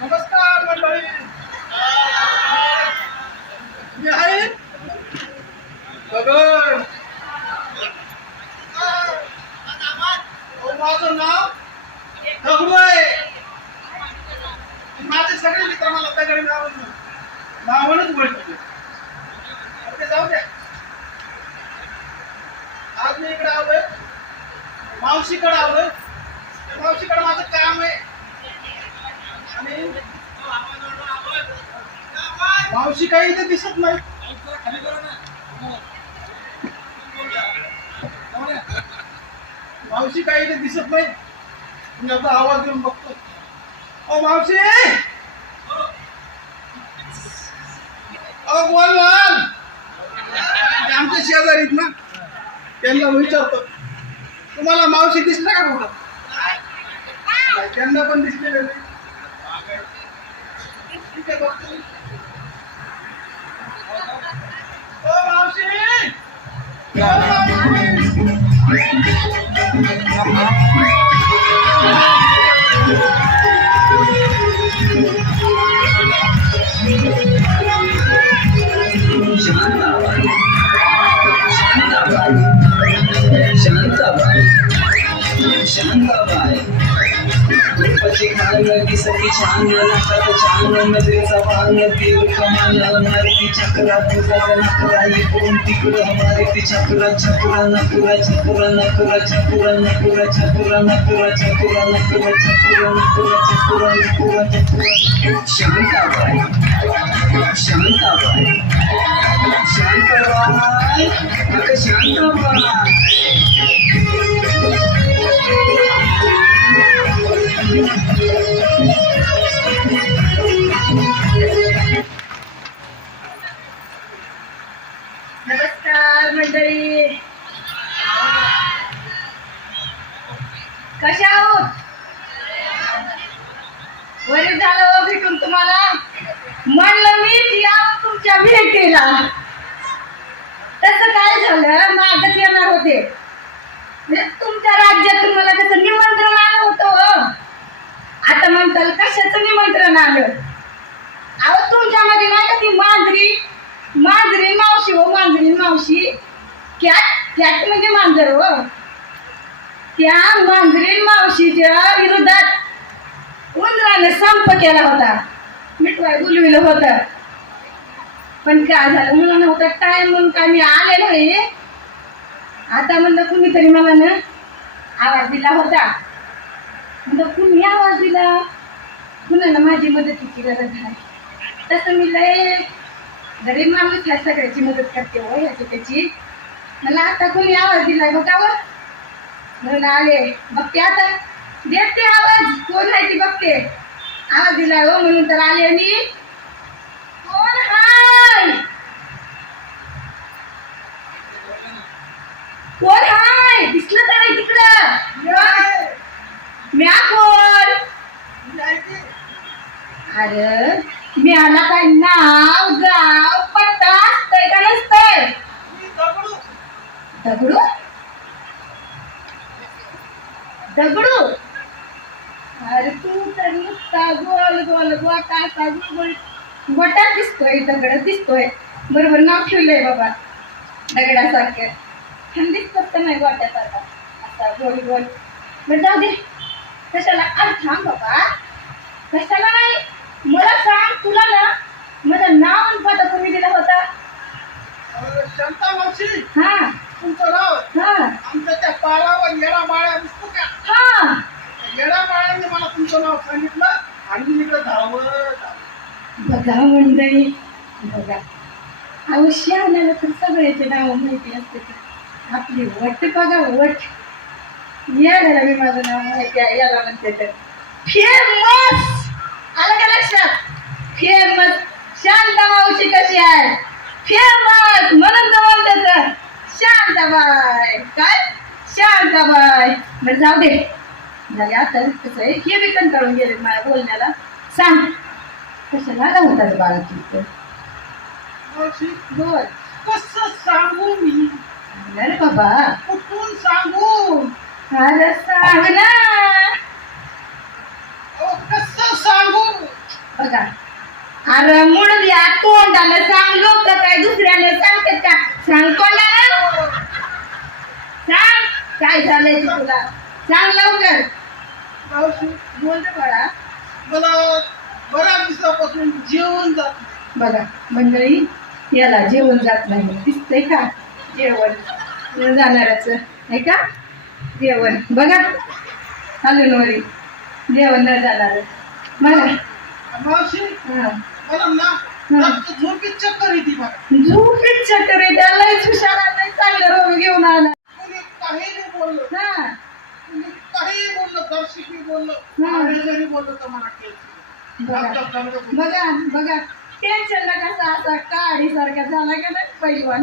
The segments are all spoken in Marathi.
नमस्कार मंडळी. मी आहे गगन. माझं नाव दगडू आहे माझे सगळे मित्र मला त्याकडे नाव नावानच बोलतो जाऊ द्या. आज मी इकडे आलोय. मावशीकडे आलोय. मावशीकडे माझं काम आहे आणि मावशी काही इथे दिसत नाही मावशी काही इथे दिसत नाही मी आता आवाज देऊन बघतो. ओ मावशी! ओ बोल आमच्या शेजारीत ना त्यांना विचारतो तुम्हाला मावशी दिसला का कुठं? त्यांना पण दिसलेलं नाही. ठीक दिसती छान नाकात छान नजरेचा वांग देव कमान मारुती चक्रा तुझा नकरा इकडून तिकडं मारुती चक्रा चक्रा नकरा चक्रा नकरा चक्रा नकरा चक्रा नकरा चक्रा नकरा चक्रा नकरा चक्रा नकरा चक्रा. शांताबाई. शांताबाई. मंडळी. कशा आहोत? बरे झालं हो भेटून तुम्हाला. म्हणलं मी तुमच्या भेटीला. तसं काय झालं? मागच येणार होते. म्हणजे तुमच्या राज्यातून मला त्याचं निमंत्रण आलं होतं हो. आता म्हणताल कशाचं निमंत्रण आलं? अहो तुमच्यामध्ये नाही का ती मांजरी? मांजरी मावशी हो मांजरी मावशी. कॅट कॅट म्हणजे मांजर हो. त्या मांजरी मावशीच्या विरोधात उंदराने संप केला होता. मिठवाय बोलविलं होतं. पण काय झालं? मला नव्हतं टाइम म्हणून काय मी आले नाही. आता म्हणलं कुणीतरी मला ना आवाज दिला होता. म्हणलं कुणी आवाज दिला? कुणाला माझी मदतीची गरज आहे? तसं मी लय गरीब माणूस ह्या सगळ्याची मदत करते हो ह्याची त्याची. मला आता कोणी आवाज दिलाय बघावं म्हणून आले. बघते आता. देते आवाज. कोण आहे ती बघते. आवाज दिलाय हो म्हणून तर आले मी. कोण हाय? कोण हाय? दिसलं तर नाही तिकडं. म्या कोण? अरे मी आला काय? नाव गाव पत्ता असतंय का नसतंय? दगडू. दगडू? अरे तू तर नुसता गोल गोल गोटा असा गोल. गोटा दिसतोय दगड दिसतोय. बरोबर नाव ठेवलंय बाबा. दगडासारखं. छान दिसतात का नाही गोट्यासारखा. असा गोल गोल. बरं जाऊ दे. कशाला? अरे थांब बाबा. कशाला नाही? मला सांग तुला ना माझं नाव आणि पत्ता कोणी दिला होता शांता मावशी हा. तुमचं नाव? हा. आमच्या त्या पारावर येडा माळ्या दिसतो का? हा. येडा माळ्याने मला तुमचं नाव सांगितलं आणि मी इकडे धावत आलो. बघा मंडळी बघा. अवश्य आल्याला तर सगळ्याचे नाव माहिती असते. आपली वट बघा वट. या घरा मी माझं नाव माहिती आहे याला म्हणते तर. फेमस! आलं का लक्षात? फेमस. शांता मावशी कशी आहे? फेमस! म्हणून तर म्हणते तर शांताबाई काय शांताबाई बरं जाऊ दे. झाले आता कसं आहे. हे बी कंटाळून गेले मला बोलण्याला. सांग. कशाला आला बाळा तू बोल. कसं सांगू मी? बाबा. कुठून सांगू? अरे सांग ना. अहो, कसं सांगू? बघा. अरे मुडल्या तोंडाला सांग. लोक काय दुसऱ्याला सांगतात का? सांग कोणाला सांग. काय झालंय तुला? सांग लवकर. मावशी बोल रे बाळा. मला बऱ्याच दिवसापासून जेवण जात नाही. बघा मंडळी याला जेवण जात नाही. दिसतंय का? जेवण. जाणाऱ्याच आहे का? जेवण. बघा. जेवण न जाणार. बघा. मावशी हा. मला ना झोपेत चक्कर येते झोपेत चक्कर आहे त्याला हुशार नाही चांगलं रोग घेऊन आला. काही नाही बोललं. हा. कोणी काही बोललं दर्शकी बोललं हा. आणि जरी बोललं तर मला बघा. बघा बघा. टेन्शन कसा असा काडी सारखा झाला का नाही पैलवान?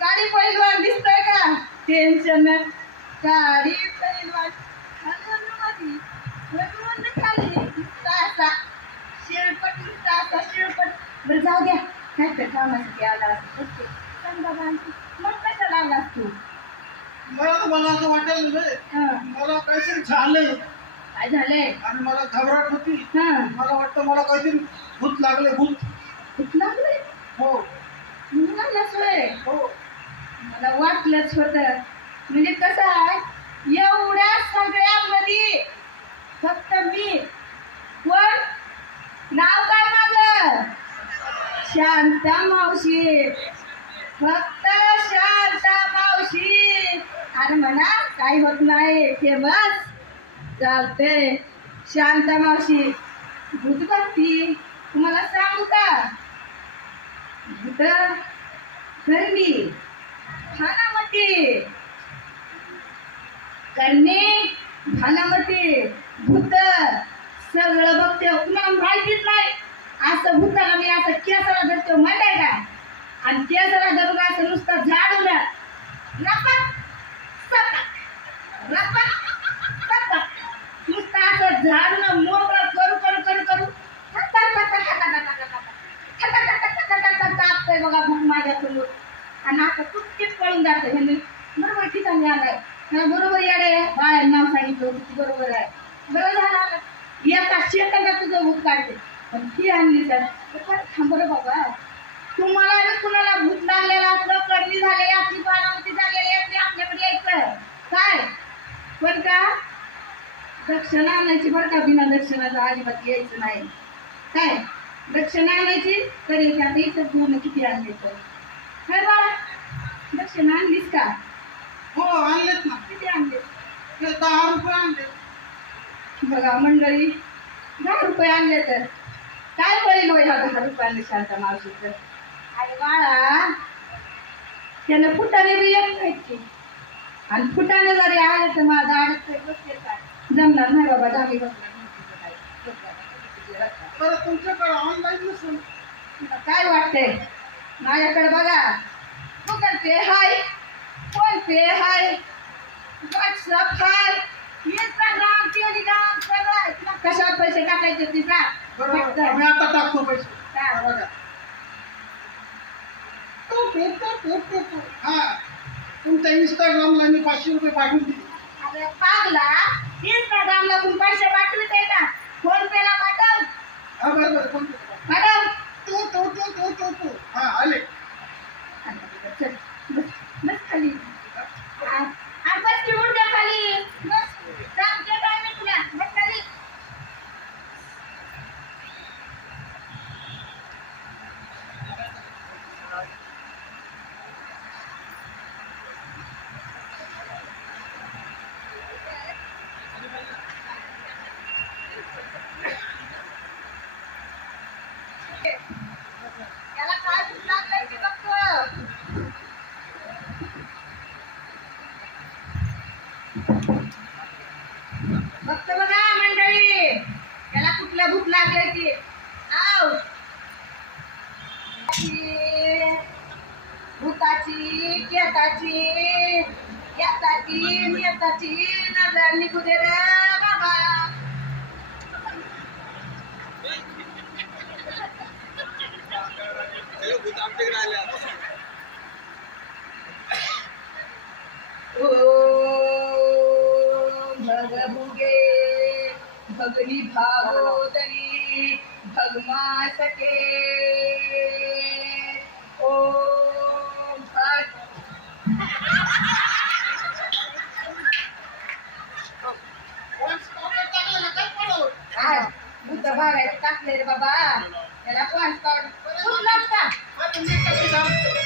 काडी पैलवान दिसतोय का? टेन्शन काडी पैलवान. मधी, वरून खाली नुसता असा नुसता असा शिरपट बरं जाऊ द्या. काय तर कामासाठी आला असं बांधते. मग कशाला आलास तू? मला मला असं वाटायला लागलंय, मला काहीतरी झालंय. काय झालंय? आणि मला घबराट होती. हा. मला वाटतं मला काहीतरी भूत लागले भूत. कुठं लागलंय? हो. आलास होय हो. मला वाटलंच होत म्हणजे कसं आहे? एवढ्या सगळ्यामध्ये फक्त मी. कोण नाव काय माझं? शांता मावशी. फक्त शांता मावशी. अरे म्हणा काही होत नाही. ते बस. चालते शांता मावशी भूत बघती. तुम्हाला सांगू का? भूत करणी भानामती. करणे भानामती. भूत. सगळं बघते. तुम्हाला माहितीच नाही. असं भूताला मी असं केसाला धरतो. म्हणताय का? आणि केसाला धरून असं नुसतं झाडून. नका. बघा भूक माझ्यासमोर आणि आता कुठकीच पळून जाते ह्याने बरोबर ठिकाणी आलाय हा, बरोबर याडे बाळा नाव सांगितलं होतं, बरोबर आहे बरं झालं आलं. एका सेकंदात तुझं भूत काढते पण ती आणली तर थांब बरं बाबा तुम्हाला जर कुणाला भूत लागलेला असलं करणी झालेली असली बारामती काय? पण का? दक्षिणा आणायची बरं का? बिना दक्षिणाचं अजिबात यायचं नाही. काय? दक्षिणा आणायची? तर याच्यात इथं पूर्ण किती आणले तर? काय बाळा दक्षिणा आणलीस का? हो आणलेत ना. किती आणले दहा रुपये आणले. बघा मंडळी दहा रुपये आणले तर? काय पहिलं ह्या दहा रुपयाने शांता मावशीचं? अरे बाळा त्यानं फुटाने बी येत की. आणि फुटाने जरी आले तर माझा काय जमणार नाही बाबा दहावी बसणार बरं तुमच्याकडे ऑनलाईन काय वाटतंय? माझ्याकडे बघा. गुगल पे हाय. फोन पे हाय. व्हॉट्सअप हाय. इंस्टाग्राम टेलिग्राम सगळं कशावर पैसे टाकायचे ते सांग. बरोबर. फक्त. मी आता टाकतो पैसे. काय? बघा. Two two two two. हा. त्या इंस्टाग्रामला मी पाचशे रुपये पाठवली अरे पागला इंस्टाग्रामला तुम्ही पैसे पाठवित आहे का फोन पेला पाठव. मॅडम तू तू तू तू तू तू. भगभुगे भगनी भागोदने भगमासके ओ भग बुद्ध भागायचं टाकले रे बाबा त्याला पण 今天干些啥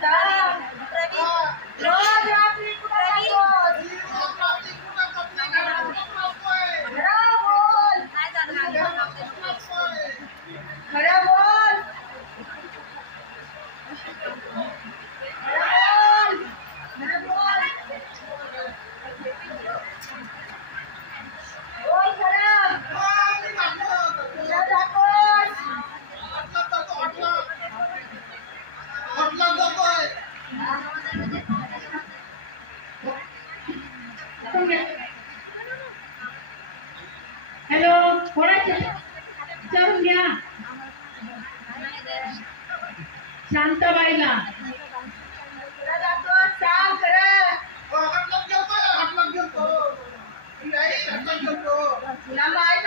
Está. Revista. हॅलो कोणाचे विचारून घ्या शांताबाईला तुला माहित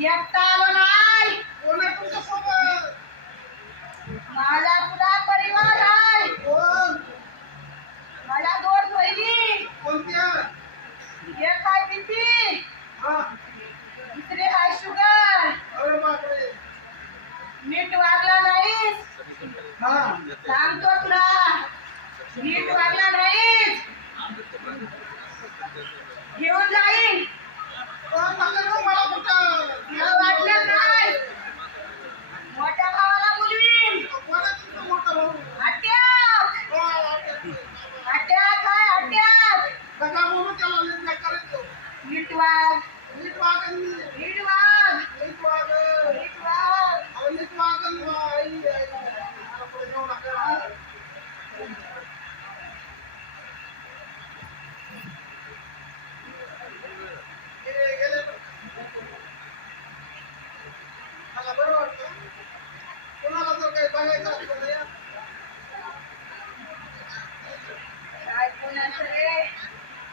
एकटा आलो नाही. कोण तुमच्यासोबत माझा नीट वाग नीट वाग नीट वाग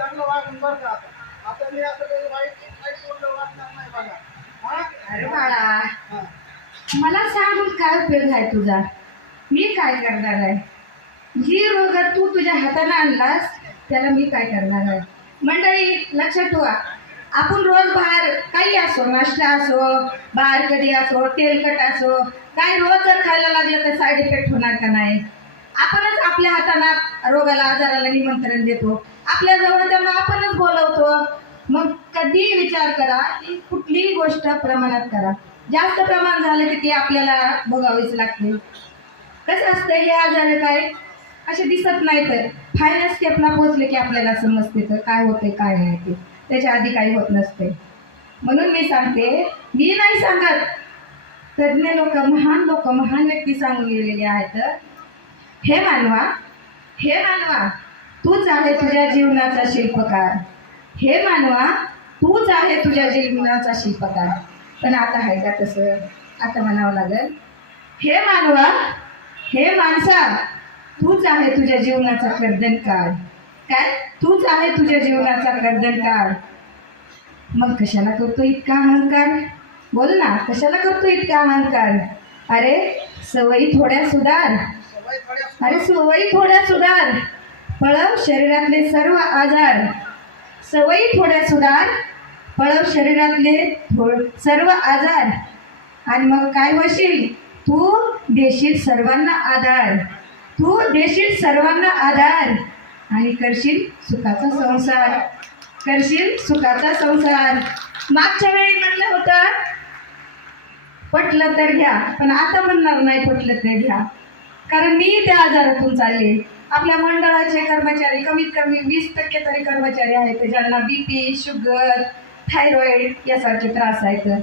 चांगलं वागून बरं का? आता आता मी असं काही वाईट वाईट बोललं वागणार नाही बघा. हा? अरे बाळा. हा. मला सांगून काय उपयोग आहे तुझा? मी काय करणार आहे? जी रोग तू तुझ्या हाताने आणलास त्याला मी काय करणार आहे? मंडळी लक्षात ठेवा. आपण रोज बाहेर काही असो नाश्ता असो बाहेर कधी असो तेलकट असो काय रोज जर खायला लागलं तर साईड इफेक्ट होणार का नाही? आपणच आपल्या हाताने रोगाला आजाराला निमंत्रण देतो. आपल्या जवळ त्यांना आपणच बोलवतो. मग कधी विचार करा की कुठलीही गोष्ट प्रमाणात करा. जास्त प्रमाण झालं की ती आपल्याला भोगावीच लागते कसं असतं हे आजार काय? असे दिसत नाही तर. फायनल स्टेपला पोहोचले की आपल्याला समजते तर काय होते काय नाही ते. त्याच्या आधी काही होत नसते. म्हणून मी सांगते मी नाही सांगत. तज्ज्ञ लोक महान लोक महान व्यक्ती सांगून गेलेले आहेत. हे मानवा हे मानवा. तूच आहे तुझ्या जीवनाचा शिल्पकार. हे मानवा तूच आहे तुझ्या जीवनाचा शिल्पकार. पण आता आहे का तसं? आता म्हणावं लागेल. हे मानवा हे माणसा तूच आहे तुझ्या जीवनाचा कर्दनकार काय? तूच आहे तुझ्या जीवनाचा कर्दनकार मग कशाला करतो इतका अहंकार? बोल ना कशाला करतो इतका अहंकार? अरे सवयी थोड्या सुधार. अरे सवयी थोड्या सुधार. पळव शरीरातले सर्व आजार सवयी थोड्या सुधार पळव शरीरातले थोड सर्व आजार. आणि मग काय होशील? तू देशील सर्वांना आधार. तू देशील सर्वांना आधार. आणि करशील सुखाचा संसार. करशील सुखाचा संसार. मागच्या वेळी म्हणलं होतं पटलं तर घ्या पण आता म्हणणार नाही पटलं तर घ्या. कारण मी त्या आजारातून चालले. आपल्या मंडळाचे कर्मचारी कमीत कमी वीस टक्के तरी कर्मचारी आहेत ज्यांना बी पी शुगर थायरॉईड यासारखे त्रास आहेत.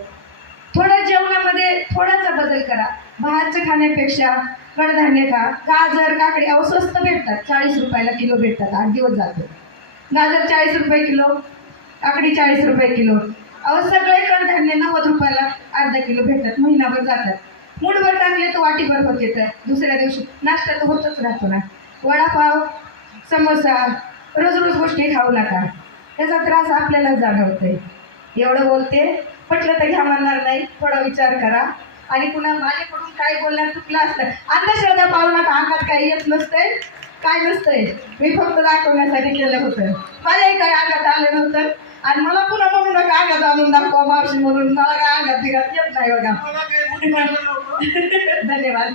थोडं जेवणामध्ये थोडासा बदल करा. बाहेरचं खाण्यापेक्षा कडधान्य खा. गाजर काकडी अवस्वस्त स्वस्त भेटतात. चाळीस रुपयाला किलो भेटतात. आठ दिवस जातो. गाजर चाळीस रुपये किलो काकडी चाळीस रुपये किलो. अहो सगळे कडधान्य नव्वद रुपयाला अर्धा किलो भेटतात. महिनाभर जातात. मूठभर टाकले तर वाटीभर होते तर दुसऱ्या दिवशी नाश्ता तर होतच राहतो ना. वडापाव समोसा रोज रोज गोष्टी खाऊ नका. त्याचा त्रास आपल्याला जाणवतोय. एवढं बोलते पटलं तर घ्या म्हणणार नाही थोडा विचार करा. आणि पुन्हा माझ्याकडून काय बोलण्यात चुकलं असलं. अंधश्रद्धा पाहू नका अंगात काही येत नसतंय. काय नसतंय. मी फक्त दाखवण्यासाठी केलं होतं. माझ्याही काही अंगात आलं नव्हतं. आणि मला पुन्हा म्हणू नका अंगात आणून दाखवा मावशी म्हणून. मला काय अंगात बिगात येत नाही बघा. धन्यवाद.